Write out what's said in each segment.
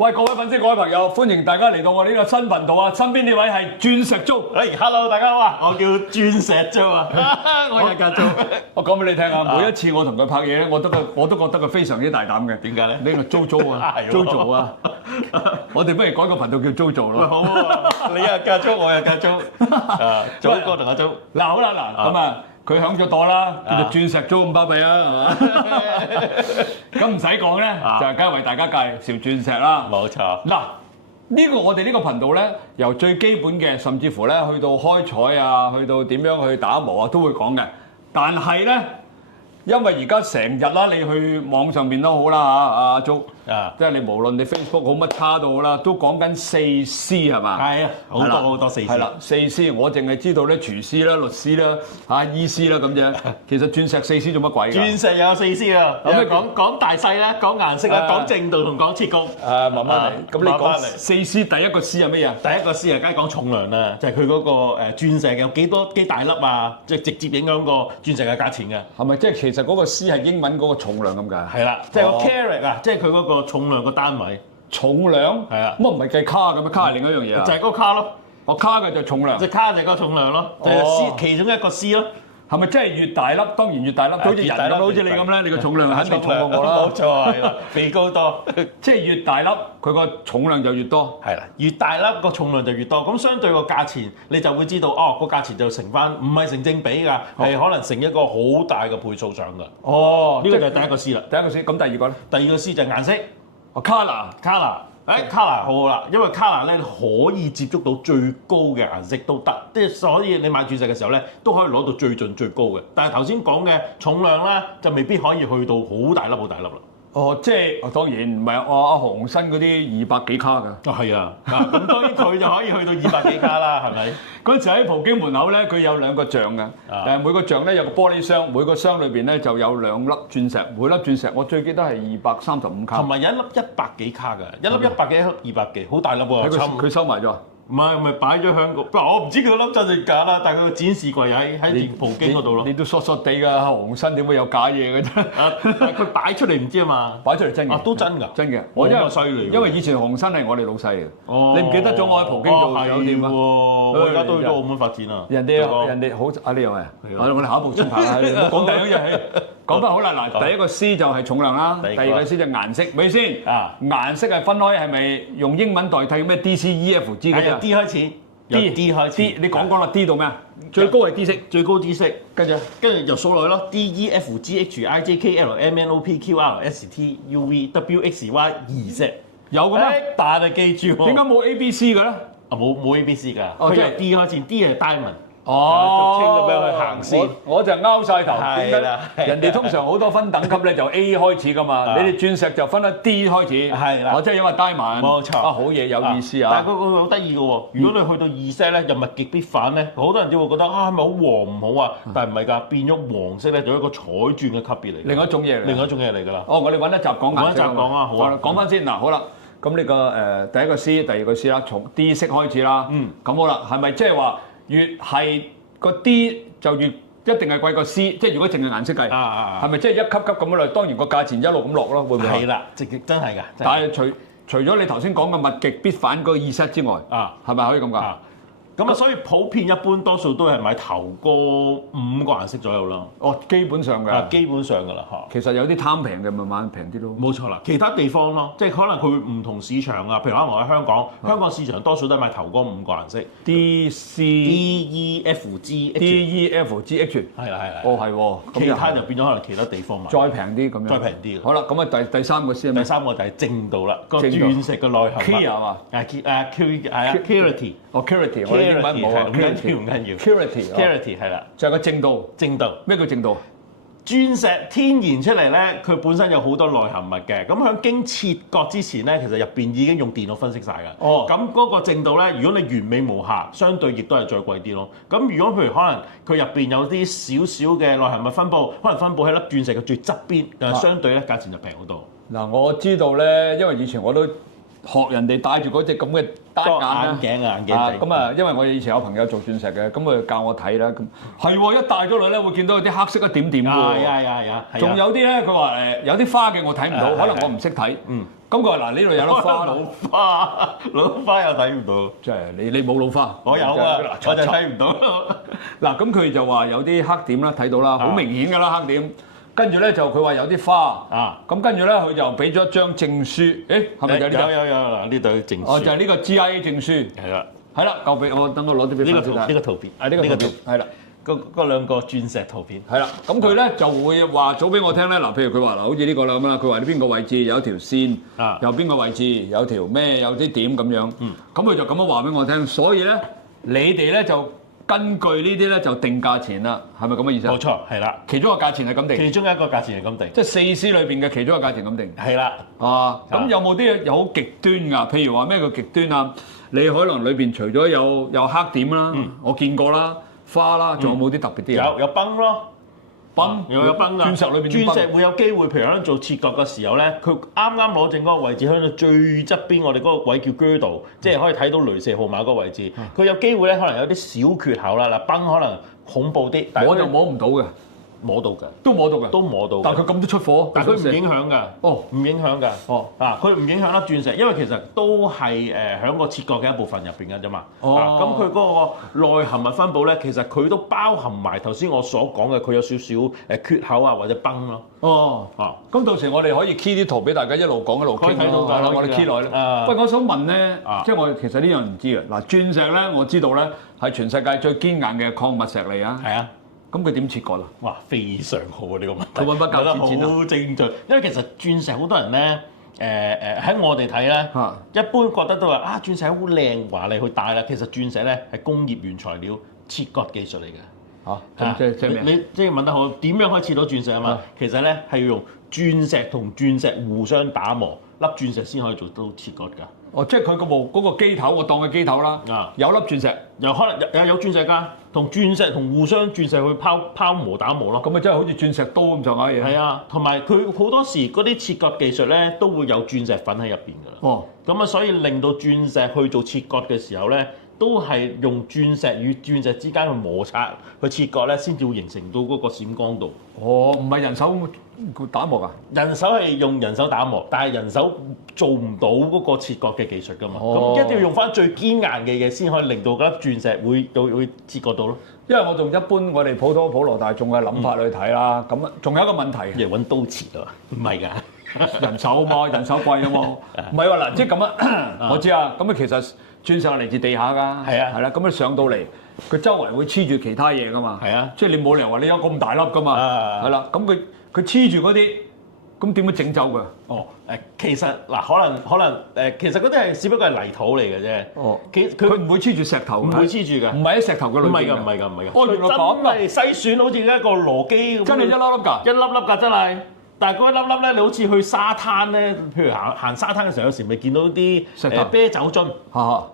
喂，各位粉絲、各位朋友，歡迎大家嚟到我呢個新頻道啊！身邊呢位係鑽石租。Hello， 大家好啊！我叫鑽石租啊，我係格租。我講俾你聽啊，每一次我同佢拍嘢咧，我都覺得佢非常之大膽嘅。點解咧？呢個租啊，租啊！我哋不如改個頻道叫租咯。好啊！你又格租，我又格租。租哥同阿租。嗱好啦，咁啊。佢響咗朵啦，叫做鑽石租咁巴閉啊，係嘛？咁唔使講咧，就係梗係為大家介紹鑽石啦。冇錯。嗱，呢個我哋呢個頻道咧，由最基本嘅，甚至乎咧去到開彩啊，去到點樣去打磨啊，都會講嘅。但係咧，因為而家成日啦，你去網上邊都好啦嚇，阿租。即係你無論你 Facebook 好乜叉都好啦，都講緊4 C 係嘛？係啊，好多4 C。係啦，4 C 我淨係知道咧，廚師啦、律師啦、醫師啦咁啫。其實鑽石4 C 做乜鬼㗎？鑽石有4 C 啊，咁講大細咧，講顏色啦，講正度同講切工。慢慢嚟。咁你講4 C 第一個 C 係咩啊？第一個 C 梗係講重量啦，就係佢嗰個鑽石有幾大粒啊，即係直接影響個鑽石嘅價錢嘅。係咪即係其實嗰個 C 係英文嗰個重量咁解？係啦，即係個 carat 啊，即係佢嗰個重量個單位，重量係啊，咁唔係計卡咁啊？卡係另一樣嘢啊，就係嗰個卡咯。我卡嘅就重量，隻卡就係個重量咯，就係 C 其中一個 C 咯。係咪真係越大粒？當然越大粒，好似人咁，好似你咁咧，你個重量肯定重過我啦。冇錯，係啦，肥高多，即係越大粒，佢個重量就越多。係啦，越大粒個重量就越多。咁相對個價錢，你就會知道哦，個價錢就乘翻，唔係成正比㗎，係可能成一個好大嘅倍數上㗎。哦，呢個就係第一個 C 啦。第一個 C， 咁第二個咧？第二個 C 就係顏色。Color。color 好啦，因為 color 咧可以接觸到最高嘅顏色都得，即係所以你買鑽石嘅時候咧都可以攞到最盡最高嘅。但係頭先講嘅重量咧就未必可以去到好大粒啦。哦，即係當然唔係阿鴻燊嗰啲200幾卡㗎。係啊，咁當然佢就可以去到200幾卡啦，係咪？嗰陣時喺葡京門口咧，佢有2個像嘅，每個像咧有個玻璃箱，每個箱裏邊咧就有2粒鑽石，每粒鑽石我最記得係235卡。同埋有一粒100幾卡㗎，一粒100幾，一粒200幾，好大粒喎。佢收埋咗。唔係，咪擺咗喺個，我唔知佢粒真定假啦，但係佢個展示櫃喺葡京嗰度咯。你都疏疏地㗎，鴻燊點會有假嘢嘅啫？佢擺出嚟唔知啊嘛，擺出嚟真嘅。都真㗎，真嘅。我因為犀利，因為以前鴻燊係我哋老細嚟嘅。哦，你唔記得咗我喺葡京做酒店啊？我而家都去咗澳門發展啊。人哋好啊呢樣啊，我哋下一步先行啦。講第一樣嘢，講翻好啦嗱，第一個 C 就係重量啦，第二個 C 就顏色，咪先？顏色係分開係咪用英文代替咩 D、C、E、F、G 嗰啲啊？D 開始。D 開始，你講啦 D 到咩啊？最高係 D 色，最高 D 色，跟住就數落去咯。D、E、F、G、H、I、J、K、L、M、N、O、P、Q、R、S、T、U、V、W、X、Y 20有嘅咩？但係記住喎，點解冇 A、B、C 嘅咧？冇 A、B、C 㗎，佢由 D 開始 ，D 係 diamond。哦，俗稱咁樣去行先，我就拗晒頭。係啦，人哋通常好多分等級咧，就 A 開始噶嘛，你哋鑽石就分得 D 開始。係啦，我真係因為 diamond。冇錯。好嘢，有意思啊！但係佢好得意嘅喎，如果你去到2 set 咧，又物極必反咧，好多人就會覺得係咪好黃唔好啊？但係唔係㗎，變咗黃色咧，就一個彩鑽嘅級別嚟。另一種嘢嚟。另一種嘢嚟㗎啦。哦，我哋揾一集講顏色。揾一集講啊，好啊。講翻先嗱，好啦，咁呢個第一個 C， 第二個 C 啦，從 D 色開始啦。咁好啦，係咪即係話越係個 D 就越一定係貴過 C， 即係如果淨係顏色計，係咪即係一級級咁樣落？當然個價錢一路咁落咯，會唔會？係啦，真係㗎。但係除咗你頭先講嘅物極必反嗰個意識之外，係咪可以咁講？咁啊，所以普遍一般多數都係買頭嗰5個顏色左右啦。哦，基本上㗎。基本上㗎啦嚇。其實有啲貪平嘅咪買平啲咯。冇錯啦，其他地方咯，即係可能佢唔同市場啊。譬如可能我喺香港，香港市場多數都係買頭嗰5個顏色 ，D、C、D、E、F、G、H。D、E、F、G、H。係啦。哦，係喎。其他就變咗可能其他地方買。再平啲咁樣。再平啲。好啦，咁啊第三個先。第三個就係正度啦，個鑽石嘅內涵。Clear 係嘛？Clarity。哦 ，Clarity， 我哋英文冇啊。唔緊要 ，Clarity 係啦，就係個正度。正度咩叫正度？鑽石天然出嚟咧，佢本身有好多內含物嘅。咁喺經切割之前咧，其實入邊已經用電腦分析晒㗎。哦，咁嗰個正度咧，如果你完美無瑕，相對亦都係再貴啲咯。咁如果譬如可能佢入邊有啲少少嘅內含物分佈，可能分佈喺粒鑽石嘅最側邊，但係相對咧價錢就平好多。嗱，我知道咧，因為以前我都學人哋戴住嗰隻咁嘅單眼眼鏡啊，咁啊，因為我以前有朋友做鑽石嘅，咁佢教我睇啦，咁係喎，一戴咗落咧會見到有啲黑色一點點喎，係仲有啲咧，佢話有啲花嘅我睇唔到，可能我唔識睇，咁佢話嗱呢度有粒花，老花又睇唔到，即係你冇老花，我有啊，我就睇唔到。嗱咁佢就話有啲黑點啦，睇到啦，好明顯㗎啦黑點。跟住咧就佢話有啲花啊，咁跟住咧佢就俾咗一張證書，誒係咪有呢度？有嗱呢度證書。哦，就係呢個 GIA 證書。係啦，夠俾我等我攞啲俾你睇。呢個圖片，呢個圖片係啦，嗰兩個鑽石圖片。係啦，咁佢咧就會話早俾我聽咧，嗱，譬如佢話嗱，好似呢個啦咁啦，佢話呢邊個位置有一條線，右邊個位置有條咩有啲點咁樣，咁佢就咁樣話俾我聽，所以咧你哋咧就根據呢啲咧就定價錢啦，係咪咁嘅意思？冇錯，係啦。其中一個價錢係咁定。其中一個價錢係咁定。即係4C 裏邊嘅其中一個價錢咁定。係啦。啊，咁有冇啲嘢好極端㗎？譬如話咩叫極端啊？你可能裏邊除咗有黑點啦，我見過啦，花啦，仲有冇啲特別啲啊？有崩咯。有崩㗎，鑽石裏邊鑽石會有機會，譬如喺做切割嘅時候咧，佢啱啱攞正嗰個位置，喺到最側邊，我哋嗰個位叫 girdle，即係可以睇到雷射號碼嗰個位置。佢有機會咧，可能有啲小缺口啦。嗱，崩可能恐怖啲，我就摸唔到嘅。摸到㗎，都摸到嘅，都摸到。但係佢咁都出貨，但係佢唔影響㗎。哦，唔影響㗎。哦，佢唔影響粒鑽石，因為其實都係喺個切割嘅一部分入邊㗎啫嘛。哦，咁佢嗰個內含物分佈咧，其實佢都包含埋頭先我所講嘅，佢有少少缺口啊或者崩咯。哦，咁到時我哋可以 key 啲圖俾大家一路講一路傾睇到㗎，我哋 key 落去啦。不過我想問咧，即係我其實呢樣唔知嘅。嗱，鑽石咧我知道咧係全世界最堅硬嘅礦物石嚟啊。係啊。咁佢點切割啊？哇，非常好啊！呢個問題，佢揾把鉸剪剪好精準。因為其實鑽石好多人咧，喺我哋睇咧，一般覺得都話鑽石好靚華麗去戴啦。其實鑽石咧係工業原材料切割技術嚟嘅。即係咩？你即係問得好，點樣可以切到鑽石啊嘛？其實咧係要用鑽石同鑽石互相打磨，粒鑽石先可以做到切割㗎。哦，即係佢嗰個機頭，我當佢機頭啦。有粒鑽石，又可能有鑽石㗎，同鑽石同互相鑽石去拋磨打磨咯。咁咪真係好似鑽石刀咁上下嘢。係啊，同埋佢好多時嗰啲切割技術咧都會有鑽石粉喺入邊㗎啦。哦，咁啊，所以令到鑽石去做切割嘅時候咧，都係用鑽石與鑽石之間嘅摩擦去切割咧，先至會形成到嗰個閃光度。哦，唔係人手打磨啊？人手係用人手打磨，但係人手做唔到嗰個切割嘅技術㗎嘛。咁一定要用翻最堅硬嘅嘢先可以令到嗰粒鑽石會切割到咯。因為我仲一般我哋普羅大眾嘅諗法去睇啦。咁仲有一個問題，要揾刀切啊？唔係㗎，人手嘛，人手貴啊嘛。唔係話嗱，即係咁啊，我知啊。咁啊，其實鑽石係嚟自地下㗎。係啊，係啦。咁你上到嚟，佢周圍會黐住其他嘢㗎嘛。係啊，即係你冇理由話你有咁大粒㗎嘛。係啦，咁佢黐住嗰啲，咁點樣整走佢？哦，其實嗱，可能其實嗰啲係只不過係泥土嚟嘅啫。哦，佢唔會黐住石頭，唔會黐住嘅，唔係喺石頭嘅裏邊。唔係㗎，唔係㗎，唔係㗎。哦，原來咁㗎，篩選好似一個羅基咁。真係一粒粒㗎，一粒粒㗎，真係。但係嗰一粒粒咧，你好似去沙灘咧，譬如行沙灘嘅時候，有時咪見到啲啤酒樽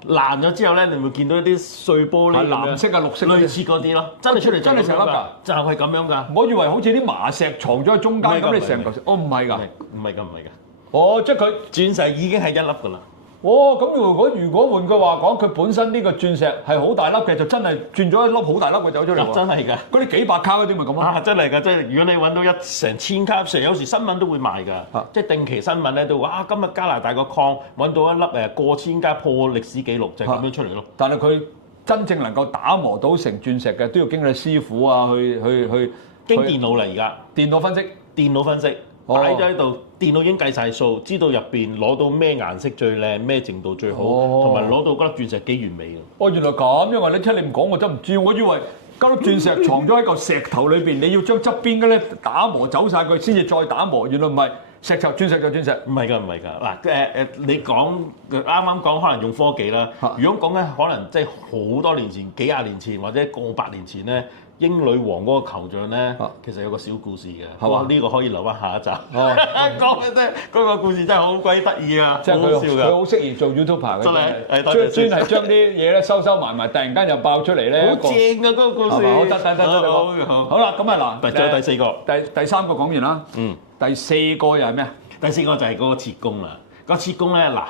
爛咗之後咧，你會見到一啲碎玻璃藍色啊、綠色類似嗰啲咯，真係出嚟真係成粒㗎，就係咁樣㗎。我以為好似啲麻石藏咗喺中間咁，你成嚿石，哦唔係㗎，唔係㗎，唔係㗎。哦，即係佢鑽石已經係一粒㗎啦。哦，咁如果換句話講，佢本身呢個鑽石係好大粒嘅，就真係轉咗一粒好大粒嘅走出嚟喎。真係㗎，嗰啲幾百卡嗰啲咪咁咯。真係㗎，真係。如果你揾到成千卡，有時新聞都會賣㗎，即係定期新聞咧都話今日加拿大個礦揾到一粒過千卡破歷史紀錄，就係咁樣出嚟咯。但係佢真正能夠打磨到成鑽石嘅，都要經過師傅啊去經電腦嚟而家，電腦分析。擺咗喺度，電腦已經計晒數，知道入邊攞到咩顏色最靚，咩淨度最好，同埋攞到嗰粒鑽石幾完美嘅。哦，原來咁，因為你聽你唔講，我真唔知。我以為嗰粒鑽石藏咗喺個石頭裏邊，你要將側邊嘅咧打磨走晒佢，先至再打磨。原來唔係石頭，鑽石就鑽石。唔係㗎，唔係㗎。嗱你講啱啱講可能用科技啦。如果講緊可能即係好多年前、幾廿年前或者過百年前咧。英女王嗰個球像咧，其實有個小故事嘅，係嘛？呢個可以留翻下一集。講嘅啫，嗰個故事真係好鬼得意啊！即係好笑㗎。佢好適宜做 YouTuber 嘅，真係專係將啲嘢咧收埋埋，突然間又爆出嚟咧。好正啊！嗰個故事。好得。好啦，咁啊嗱，仲有第四個，第三個講完啦。第四個又係咩啊？第四個就係嗰個切工啦。個切工咧嗱，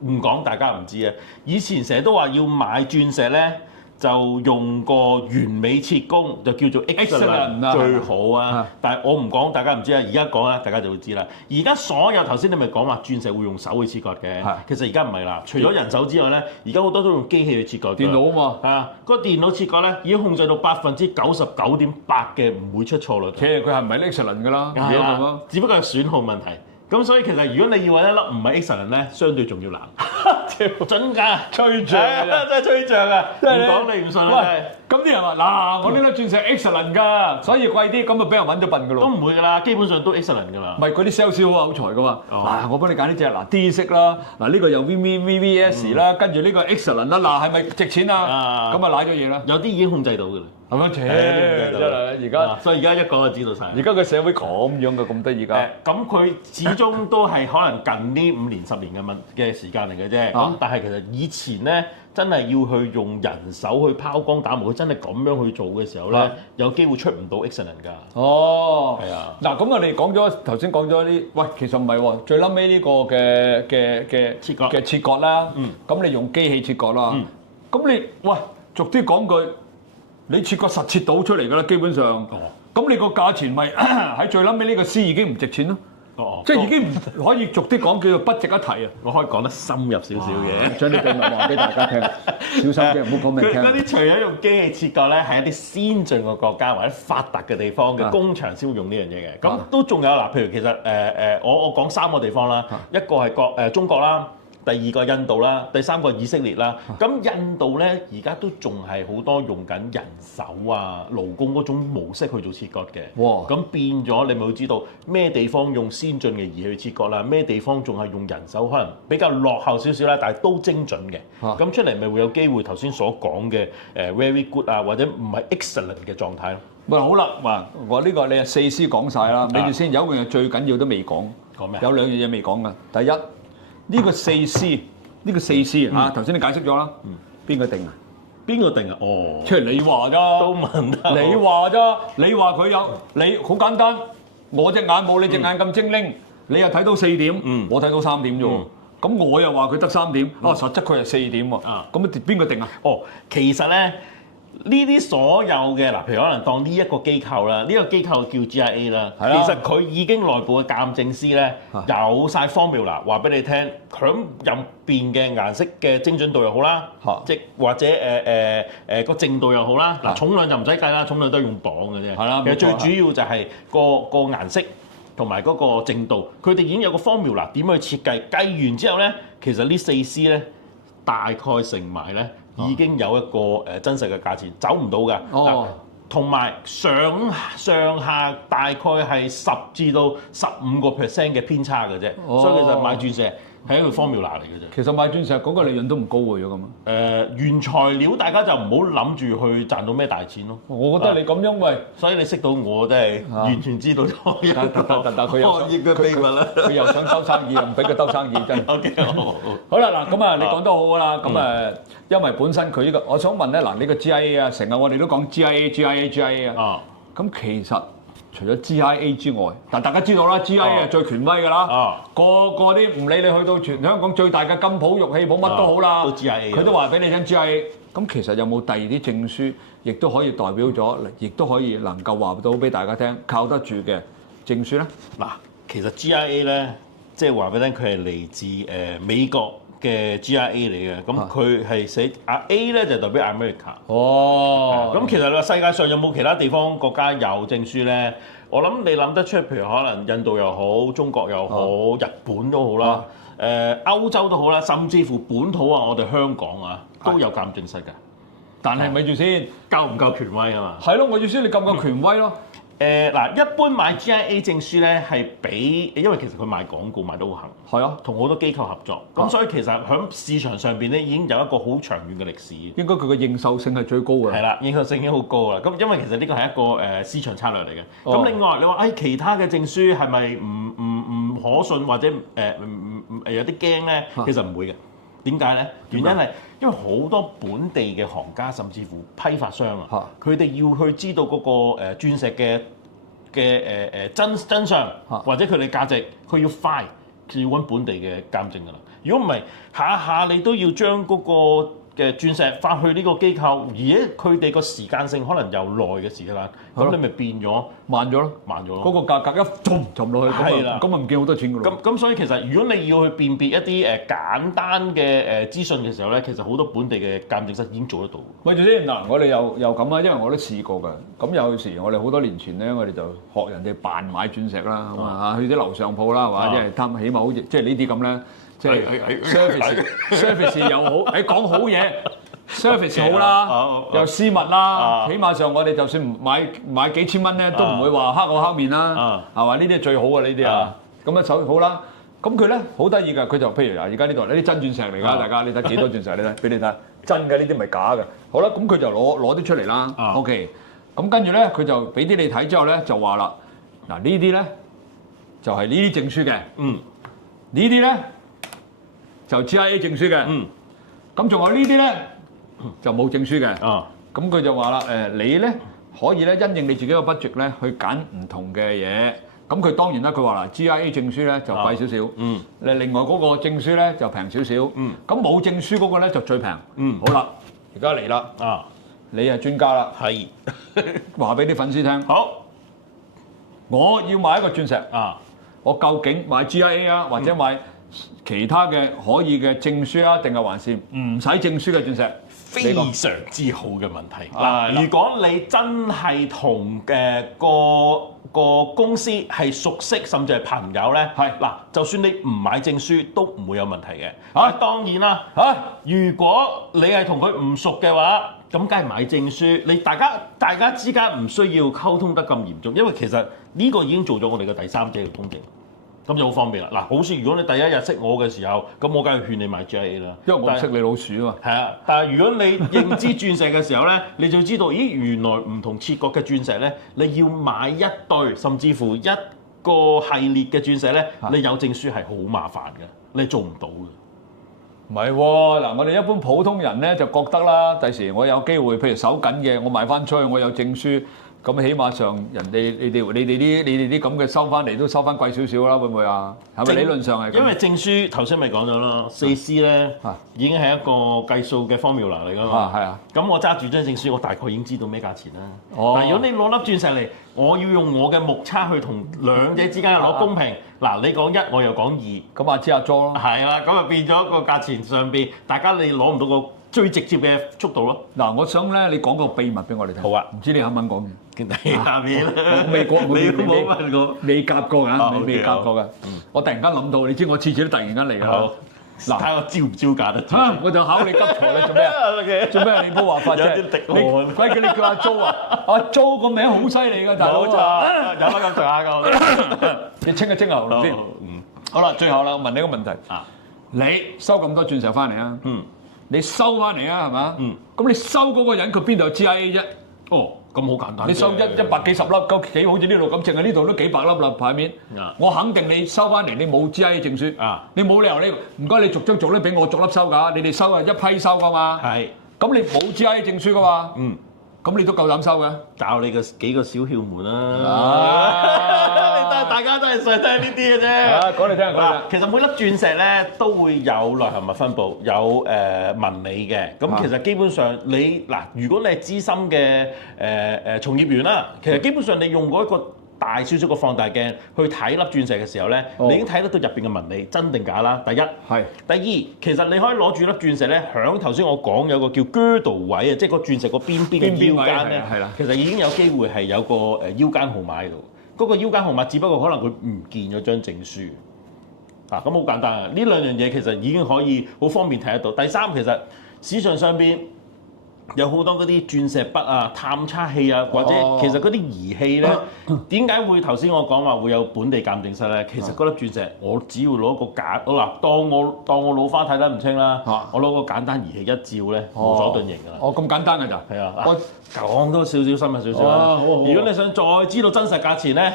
唔講大家唔知啊。以前成日都話要買鑽石咧，就用個完美切工，就叫做 excellent 最好啊。但係我唔講，大家唔知啊。而家講啦，大家就會知啦。而家所有頭先你咪講話鑽石會用手去切割嘅，其實而家唔係啦。除咗人手之外咧，而家好多都用機器去切割。電腦啊嘛，係啊，個電腦切割咧已經控制到99.8%嘅唔會出錯率。其實佢係唔係 excellent 㗎啦？如果咁咯，只不過係損耗問題。咁所以其實如果你要揾一粒唔係 excellent 咧，相對仲要難。準㗎，吹脹啊！真係吹脹啊！唔講你唔信啊！咁啲人話嗱，我呢粒鑽石 excellent 㗎，所以貴啲，咁啊俾人揾咗笨㗎咯。都唔會㗎啦，基本上都 excellent 㗎啦。唔係嗰啲 sales 好有才㗎嘛。嗱，我幫你揀呢隻，嗱 D 色啦，嗱呢個又 VVS 啦，跟住呢個 excellent 啦，嗱係咪值錢啊？咁啊賴咗嘢啦。有啲已經控制到㗎啦。係咪？真係而家，所以而家一講就知道晒。而家個社會咁樣嘅，咁得意㗎。咁佢始終都係可能近呢5年10年嘅時間嚟嘅啫。咁但係其實以前咧，真係要去用人手去拋光打磨，佢真係咁樣去做嘅時候咧，有機會出唔到 excellent 㗎。哦，係啊。嗱，咁我哋講咗頭先講咗啲，喂，其實唔係喎，最撚尾呢個嘅切割啦。咁你用機器切割啦。咁你喂，逐啲講句。你切割實切到出嚟㗎啦，基本上。咁你個價錢咪喺最撚尾呢個絲已經唔值錢咯。即係已經唔可以逐啲講叫做不值一提啊。我可以講得深入少少嘅，將啲秘密話俾大家聽。小心啲，唔好講俾人聽。嗰啲除咗用機器切割咧，係一啲先進嘅國家或者發達嘅地方嘅工場先會用呢樣嘢嘅。咁都仲有嗱，譬如其實我講3個地方啦，一個係中國啦。第2個印度啦，第3個以色列啦。咁印度咧，而家都仲係好多用緊人手啊、勞工嗰種模式去做切割嘅。哇！咁變咗，你咪會知道咩地方用先進嘅儀器去切割啦，咩地方仲係用人手，可能比較落後少少啦，但係都精準嘅。咁出嚟咪會有機會頭先所講嘅very good 啊，或者唔係 excellent 嘅狀態咯。喂，好啦，嗱，我呢個你係4 C 講晒啦，你住先，有一樣嘢最緊要都未講。講咩？有2樣嘢未講㗎。第一。呢個4 C，呢個4 C 啊，頭先你解釋咗啦，邊個定啊？邊個定啊？哦，出嚟你話咋？都問得。你話咋？你話佢有你好簡單，我隻眼冇你隻眼咁精靈，你又睇到4點，我睇到3點啫喎。咁我又話佢得3點，實質佢係4點喎。咁邊個定啊？哦，其實咧。呢啲所有嘅嗱，譬如可能當呢一個機構啦，呢個機構叫 GIA 啦，其實佢已經內部嘅鑑證師咧有晒 formula 話俾你聽，響入邊嘅顏色嘅精準度又好啦，即或者個淨度又好啦，嗱重量就唔使計啦，重量都係用磅嘅啫。係啦，其實最主要就係個顏色同埋嗰個淨度，佢哋已經有個 formula 點去設計，計完之後咧，其實呢4 C 咧大概成埋咧。已經有一個真實嘅價錢，走唔到㗎。同埋上下大概係10至到15% 嘅偏差嘅啫。所以其實買鑽石係一個 formula 嚟嘅啫。其實買鑽石嗰個利潤都唔高喎，咁啊。原材料大家就唔好諗住去賺到咩大錢咯。我覺得你咁樣喂，所以你識到我真係完全知道咗但佢又行業嘅秘密啦。佢又想兜生意，又唔俾佢兜生意，真係。OK， 好啦，嗱咁啊，你講得好啦。咁因為本身佢呢個，我想問咧，嗱呢個 GIA 啊，成日我哋都講 GIA 啊。咁其實除咗 GIA 之外，但大家知道啦，GIA 係最權威㗎啦。個啲唔理你去到全香港最大嘅金鋪、玉器鋪乜都好啦，佢都話俾你聽 GIA。咁其實有冇第二啲證書，亦都可以代表咗，亦都可以能夠話到俾大家聽，靠得住嘅證書咧？嗱，其實 GIA 咧，即係話俾你聽，佢係嚟自美國嘅 GIA 嚟嘅，咁佢係寫A 咧就代表 America。哦，咁其實你話世界上有冇其他地方國家有證書咧？我諗你諗得出，譬如可能印度又好，中國又好，日本都好啦，歐洲都好啦，甚至乎本土啊，我哋香港啊都有鑑證室㗎。但係咪住先，夠唔夠權威啊嘛？係咯，我意思你夠唔夠權威咯？嗱，一般買 GIA 證書咧係俾，因為其實佢賣廣告賣得好行，係啊，同好多機構合作，咁所以其實喺市場上邊咧已經有一個好長遠嘅歷史。應該佢嘅認受性係最高嘅。係啦，認受性已經好高啦。咁因為其實呢個係一個市場策略嚟嘅。咁另外你話其他嘅證書係咪唔可信或者有啲驚咧？其實唔會嘅。點解咧？原因係因為好多本地嘅行家甚至乎批發商啊，佢哋要去知道嗰個鑽石嘅真相，或者佢哋價值，佢要快，佢要揾本地嘅鑑證㗎啦。如果唔係下下你都要將嗰個嘅鑽石發去呢個機構，而且佢哋個時間性可能又耐嘅時間，咁你咪變咗慢咗咯，嗰個價格一沉落去，咁咪唔見好多錢㗎咯。咁所以其實如果你要去辨別一啲簡單嘅資訊嘅時候咧，其實好多本地嘅鑑證室已經做得到。咪住先嗱，我哋又咁啊，因為我都試過㗎。咁有時我哋好多年前咧，我哋就學人哋扮買鑽石啦，咁啊去啲樓上鋪啦，係嘛，即係貪起碼好似即係呢啲咁咧。即係 service 又好，講好嘢 service 好啦，又私密啦，起碼上我哋就算買幾千蚊咧，都唔會話黑我黑面啦，係嘛？呢啲係最好嘅呢啲啊，咁啊手好啦。咁佢咧好得意㗎，佢就譬如而家呢度呢啲真鑽石嚟㗎，大家你睇幾多鑽石？你睇俾你睇，真嘅呢啲唔係假嘅。好啦，咁佢就攞啲出嚟啦。OK， 咁跟住咧佢就俾啲你睇之後咧就話啦，嗱呢啲咧就係呢啲證書嘅，呢啲咧。就 GIA 證書嘅，咁仲有呢啲咧就冇證書嘅，咁佢就話啦，你咧可以咧因應你自己個 budget 咧去揀唔同嘅嘢，咁佢當然啦，佢話啦 GIA 證書咧就貴少少，另外嗰個證書咧就平少少，咁冇證書嗰個咧就最平，好啦，而家嚟啦，你係專家啦，係話俾啲粉絲聽，好，我要買一個鑽石，我究竟買 GIA 啊，或者買其他嘅可以嘅證書啊，定係還是唔使證書嘅鑽石？非常之好嘅問題。嗱，如果你真係同個公司係熟悉，甚至係朋友咧，嗱，就算你唔買證書都唔會有問題嘅。當然啦，如果你係同佢唔熟嘅話，咁梗係買證書。你大家之間唔需要溝通得咁嚴重，因為其實呢個已經做咗我哋嘅第三者嘅公證。咁就好方便啦！嗱，好似如果你第一日識我嘅時候，咁我梗係勸你買 GIA 啦，因為我識你老鼠啊嘛。係啊，但係如果你認知鑽石嘅時候咧，你就知道，咦，原來唔同切割嘅鑽石咧，你要買一對，甚至乎一個系列嘅鑽石咧，你有證書係好麻煩嘅，你做唔到嘅。唔係喎，嗱，我哋一般普通人咧就覺得啦，第時我有機會，譬如手緊嘅，我賣翻出去，我有證書。咁起碼上人哋你哋啲咁嘅收翻嚟都收翻貴少少啦，會唔會啊？係咪理論上係咁？因為證書頭先咪講咗咯，4C 咧已經係一個計數嘅 formula 嚟㗎嘛。係啊。咁我揸住張證書，我大概已經知道咩價錢啦。但係如果你攞粒鑽石嚟，我要用我嘅目測去同兩者之間攞公平。嗱，你講一，我又講二，咁知阿 Jo 咯。係啦，咁變咗個價錢上邊，大家你攞唔到個最直接嘅速度咯。嗱，我想咧，你講個秘密俾我哋聽。好啊，唔知你肯唔肯講嘅？下面我未講，你冇問過，未夾過㗎，未夾過㗎。我突然間諗到，你知我次次都突然間嚟㗎。嗱，睇我招唔招架得？我就考你急才咧，做咩啊？做咩？你冇話法啫？鬼叫你叫阿 Jo 啊！阿 Jo 個名好犀利㗎，大佬。冇錯，有乜咁上下㗎？你清一清喉嚨先。好啦，最後啦，我問你一個問題。你收咁多鑽石翻嚟啊？你收翻嚟啊？係嘛？咁你收嗰個人佢邊度有 GIA 啫？哦。咁好簡單，你收100幾十粒，夠幾好似呢度咁，淨係呢度都幾百粒啦牌面。我肯定你收翻嚟，你冇 GIA 證書，你冇理由你唔該你逐張逐粒俾我逐粒收㗎，你哋收係一批收㗎嘛。係，咁你冇 GIA 證書㗎嘛。咁你都夠膽收嘅？教你幾個小竅門啦。大家都係想聽呢啲嘅啫。講嚟聽下講。其實每粒鑽石咧都會有內含物分佈，有紋理嘅。咁其實基本上你嗱，如果你係資深嘅從業員啦，其實基本上你用嗰一個大少少嘅放大鏡去睇粒鑽石嘅時候咧，你已經睇得到入邊嘅紋理真定假啦。第一係，第二其實你可以攞住粒鑽石咧，響頭先我講有個叫 girdle 位啊，即係個鑽石個邊嘅腰間咧，其實已經有機會係有個腰間號碼喺度。嗰個腰間號碼只不過可能佢唔見咗張證書啊，咁好簡單啊！呢兩樣嘢其實已經可以好方便睇得到。第三，其實市場上邊有好多嗰啲鑽石筆啊、探測器啊，或者其實嗰啲儀器咧，點解會頭先我講話會有本地鑑證室咧？其實嗰粒鑽石，我只要攞個簡，嗱當我老花睇得唔清啦，我攞個簡單儀器一照咧，無所遁形㗎啦。哦，咁簡單㗎咋？係啊，我講多少少深入少少啦。如果你想再知道真實價錢咧，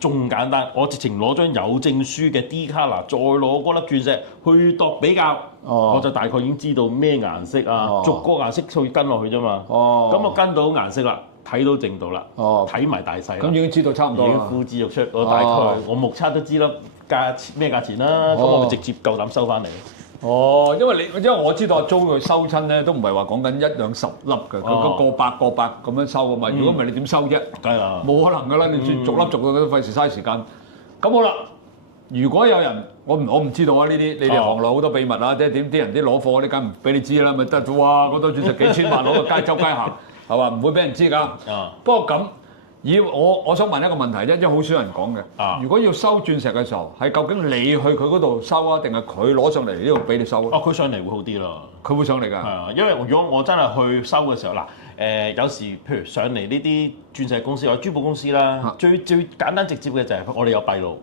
仲簡單，我直情攞張有證書嘅 D 卡嗱，再攞嗰粒鑽石去度比較，我就大概已經知道咩顏色啊，逐個顏色去跟落去啫嘛。咁我跟到顏色啦，睇到正度啦，睇埋大細，咁已經知道差唔多啦。已經呼之欲出，我大概我目測都知啦，咩價錢啦，咁我咪直接夠膽收翻嚟。哦，因為我知道阿租佢收親咧，都唔係話講緊1、2、10粒嘅，佢個百咁樣收啊嘛。如果唔係你點收啫？梗係啦，冇可能㗎啦！你逐粒逐個都費事嘥時間。咁好啦，如果有人我唔知道啊，呢啲你哋行內好多秘密啊，即係點啲人啲攞貨嗰啲梗唔俾你知啦，咪得哇嗰堆鑽石幾千萬攞個周街行係嘛？唔會俾人知㗎。不過咁。我想問一個問題啫，因為好少人講嘅。如果要收鑽石嘅時候，係究竟你去佢嗰度收啊，定係佢攞上嚟呢度俾你收啊？佢上嚟會好啲咯。佢會上嚟㗎。係啊，因為如果我真係去收嘅時候，嗱有時譬如上嚟呢啲鑽石公司或者珠寶公司啦，最簡單直接嘅就係我哋有閉路。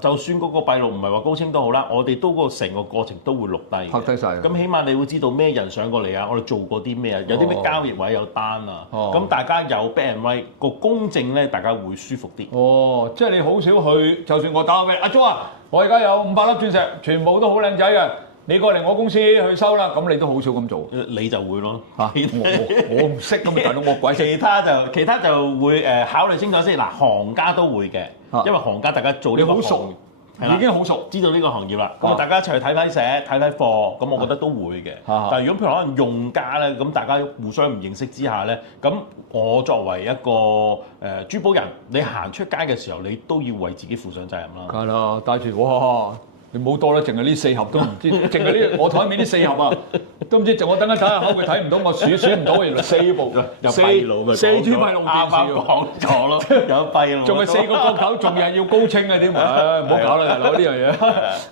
就算嗰個閉路唔係話高清都好啦，我哋都個成個過程都會錄低，拍低晒。咁起碼你會知道咩人上過嚟啊，我哋做過啲咩啊，有啲咩交易或者有單啊，咁大家有 black and white 個公正咧，大家會舒服啲。哦，即係你好少去，就算我打俾阿 Jo 啊，我而家有500粒鑽石，全部都好靚仔嘅。你過嚟我公司去收啦，咁你都好少咁做，你就會咯嚇。我唔識咁大佬，我鬼識。其他就會考慮清楚先。嗱，行家都會嘅，因為行家大家做呢個行業好熟，已經好熟，知道呢個行業啦。咁大家一齊去睇睇石、睇睇貨，咁我覺得都會嘅。但係如果譬如可能用家咧，咁大家互相唔認識之下咧，咁我作為一個珠寶人，你行出街嘅時候，你都要為自己負上責任啦。梗係啦，帶住哇！你冇多啦，淨係呢4盒都唔知，淨係呢我台面呢4盒啊，都唔知。我等陣睇下口，佢睇唔到，我數唔到，原來4部有閉路嘅，四 T 閉路電視講咗咯，有閉路，仲係4個角頭，仲係要高清嘅點啊？唔好搞啦，大佬呢樣嘢。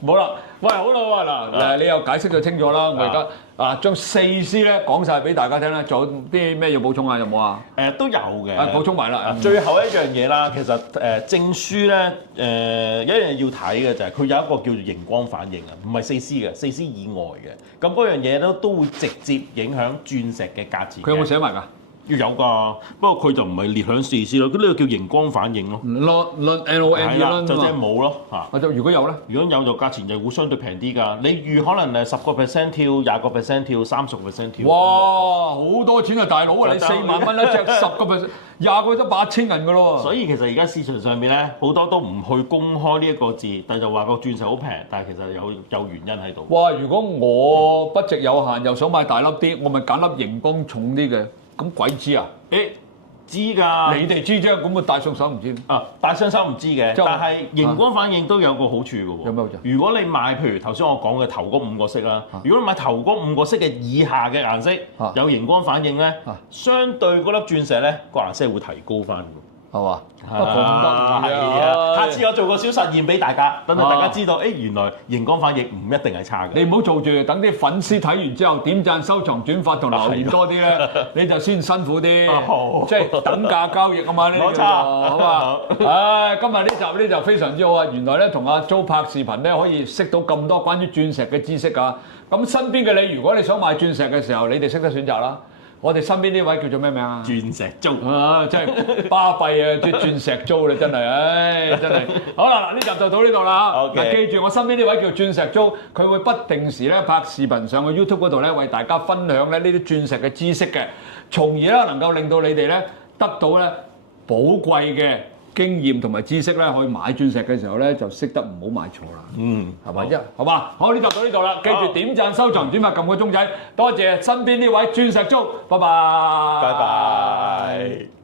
冇啦，喂，好啦喎嗱，你又解釋咗清楚啦，我而家將4C 咧講晒俾大家聽啦，仲有啲咩要補充啊？有冇啊？都有嘅，補充埋啦。最後一樣嘢啦，其實證書咧有一樣要睇嘅就係佢有一個叫做熒光反應啊，唔係4C 嘅，4C 以外嘅，咁嗰樣嘢都會直接影響鑽石嘅價錢。佢有冇寫埋㗎？要有㗎，不過佢就唔係列響4C咯，佢呢個叫熒光反應咯。LON 就即係冇咯嚇。如果有咧？如果有就價錢就會相對平啲㗎。你預可能10% 跳、20% 跳、30% 跳。哇！好多錢啊，大佬啊！你4萬蚊一隻，10%、20個都8000銀㗎咯。所以其實而家市場上面咧，好多都唔去公開呢一個字，但就話個鑽石好平，但係其實有原因喺度。哇！如果我budget有限，又想買大粒啲，我咪揀粒熒光重啲嘅。咁鬼知啊？知㗎，你哋知啫，咁啊戴上手唔知戴上手唔知嘅，但係熒光反應都有個好處嘅喎。有咩好處？如果你買譬如頭先我講嘅頭嗰5個色啦，如果你買頭嗰5個色嘅以下嘅顏色有熒光反應咧，相對嗰粒鑽石咧個顏色會提高翻㗎，係嘛？係啊！下次我做個小實驗俾大家，等大家知道，原來熒光反應唔一定係差嘅。你唔好做住，等啲粉絲睇完之後點讚、收藏、轉發同留言多啲咧，你就先辛苦啲，即係等價交易啊嘛呢啲叫做，好嘛？唉，今日呢集就非常之好啊！原來咧同阿 Jo 拍視頻咧可以識到咁多關於鑽石嘅知識啊！咁身邊嘅你，如果你想買鑽石嘅時候，你哋識得選擇啦。我哋身邊呢位叫做咩名啊？鑽石租真係巴閉啊！啲鑽石租你真係，唉，真係。好啦，嗱呢集就到呢度啦。嗱，記住我身邊呢位叫鑽石租，佢會不定時咧拍視頻上去 YouTube 嗰度咧，為大家分享咧呢啲鑽石嘅知識嘅，從而咧能夠令到你哋咧得到咧寶貴嘅經驗同埋知識咧，可以買鑽石嘅時候咧就識得唔好買錯啦。係咪？好嘛？好，呢集到呢度啦。記住點讚、收藏、轉發、撳個鐘仔。多謝身邊呢位鑽石租，拜拜。拜拜。